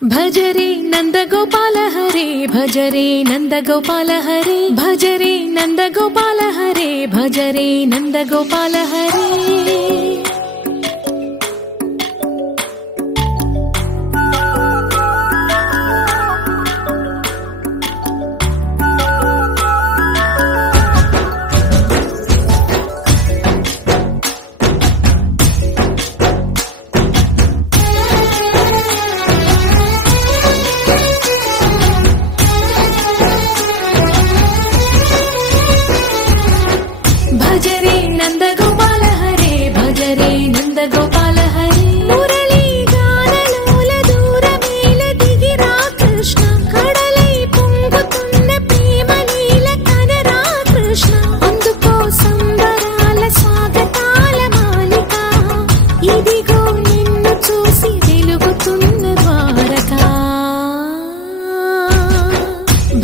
భజరే నందగోపాల హరే భజరే నందగోపాల హరే భజరే నందగోపాల హరే భజరే నందగోపాల హరే భజరే నందగోపాల హరే భజరే నందగోపాల హరే మురళీ గానలోల దూరమేల దిగిరా కృష్ణ కడలై పొంగుతున్న ప్రేమ నీల కనరా కృష్ణ అందుకో సంబరాల స్వాగతాల మాలిక ఇదిగో నిన్ను చూసి వెలుగుతున్న ద్వారకా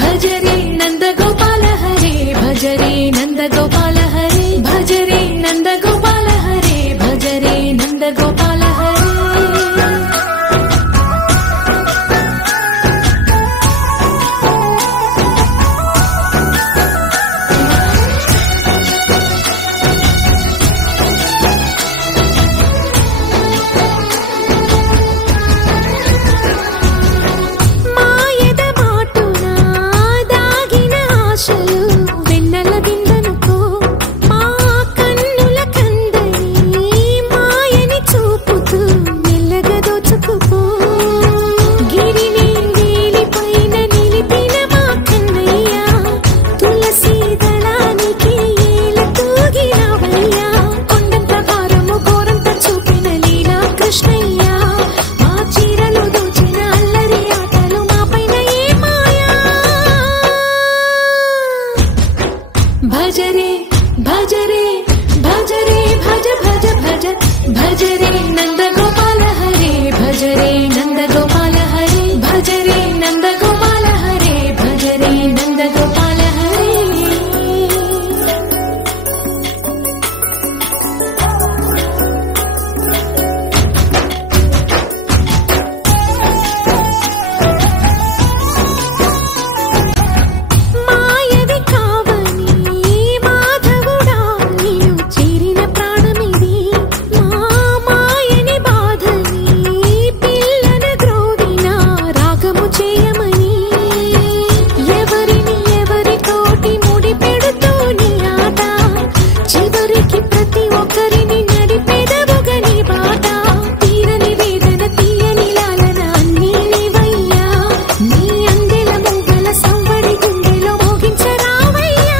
భజరే నందగోపాల హరే భజరే నందగోపాల హరే భజరే నందగోపాల హరే భజరే నందగోపాల హరే మాయద మాటున దాగిన ఆశలు వెన్నెల దిందనుకో మా కన్నుల కందని మాయని చూపుతూ మెల్లగా దోచుకుపో గిరిని వేలిపైన నిలిపిన మా కన్నయ్య తులసి దళానికి ఏల తూగినవయ్యా కొండంత భారము ఘోరంత చూపిన లీలా కృష్ణయ్య మా చీరలు దోచిన అల్లరి ఆటలు మా పైన ఏ మాయా భజరే భజరే భజరే భజ భజ భజ భజరే నందగోపాల హరే భజరే నందగోపాల హరే భజరే నందగోపాల హరే భజరే నందగోపాల హరే మాయవి కావని మాధవుడా నీవు చేరిన ప్రాణమిది మా మాయని బాధని పిల్లన గ్రోవిన రాగము చేయమని ఎవరిని ఎవరితోటి ముడి పెడుతూ నీ ఆట చివరికి ప్రతి ఒక్కరిని నడిపెదవుగా నీ బాట తీరని వేదన తీయని లాలన అన్నీ నీవయ్యా నీ అందెల మూగల సంవడి గుండెలో మోగించరావయ్యా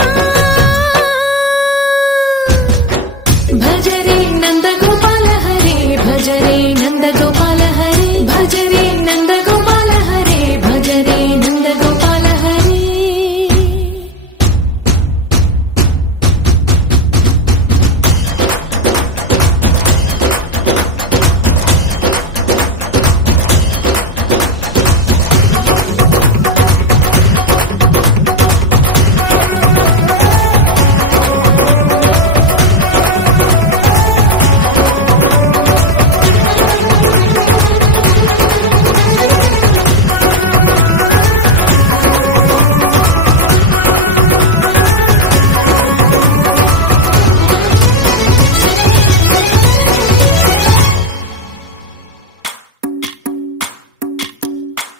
భజరే నందగోపాల హరే భజరే నందగోపాల హరే భజరే నందగోపాల హరే భజరే నందగోపాల హరే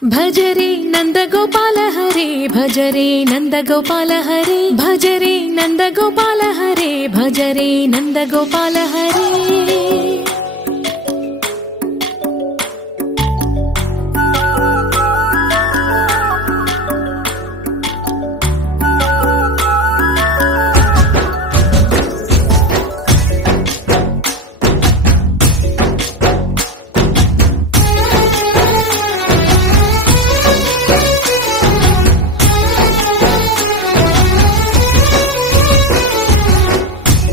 భజరే నందగోపాల హరే భజరే నందగోపాల హరే భజరే నందగోపాల హరే భజరే నందగోపాల హరే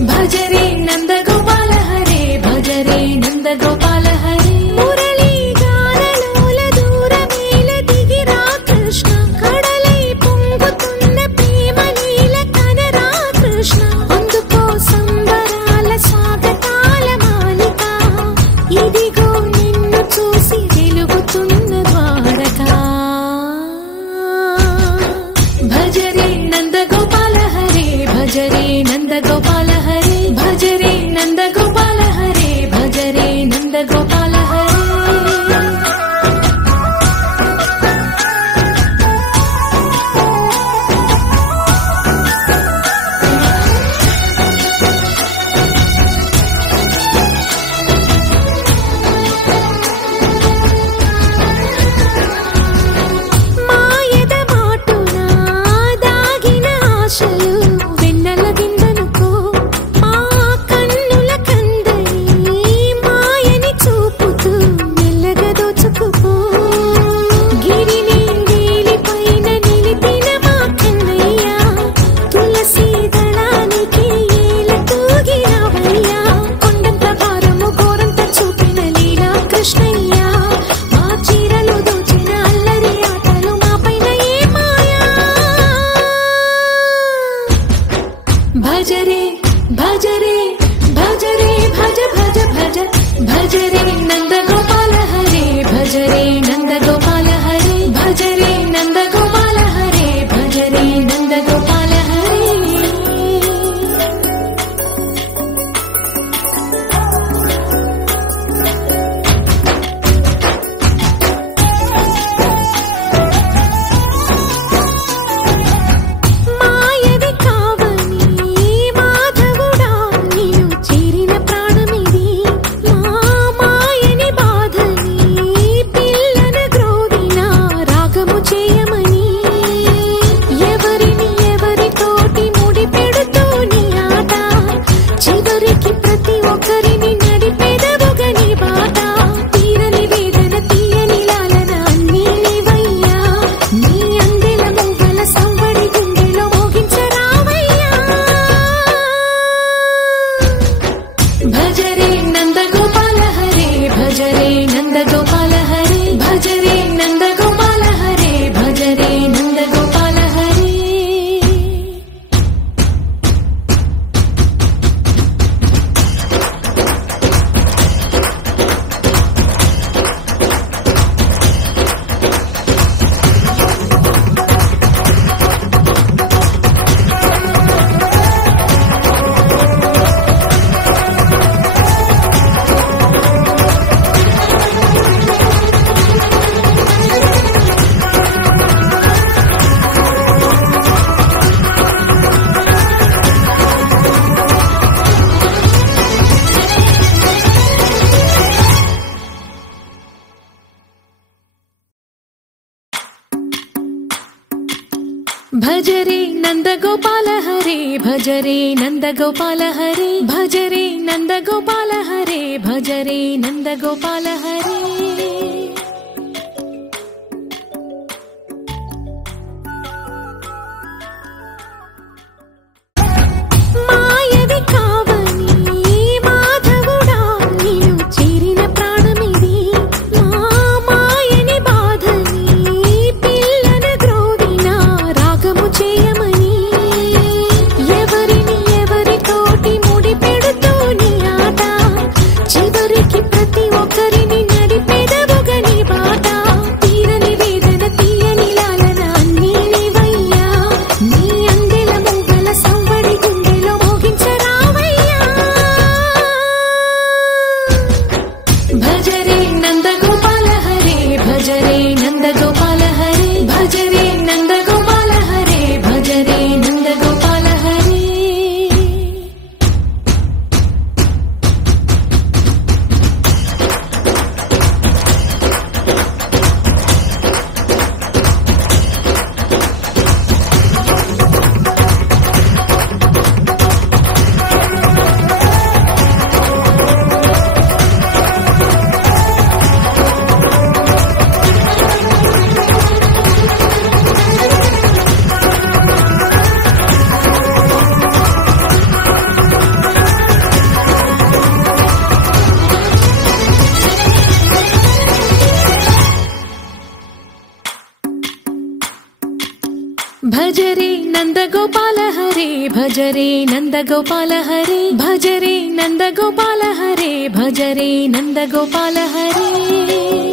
భజరే నందగోపాల హరే భజరే నందగోపాల హరే మురళీ గానలోల దూరమేల దిగిరా కృష్ణ కడలై పొంగుతున్న ప్రేమ నీల కనరా కృష్ణ అందుకో సంబరాల స్వాగతాల మాలిక ఇదిగో నిన్ను చూసి వెలుగుతున్న ద్వార भज रे नंद गोपाल हरे भज रे नंद गोपाल हरे भज रे नंद गोपाल हरे भज रे नंद गोपाल हरे भज रे नंद गोपाल हरे भज रे नंद गोपाल हरे भज रे नंद गोपाल हरे भज रे नंद गोपाल हरे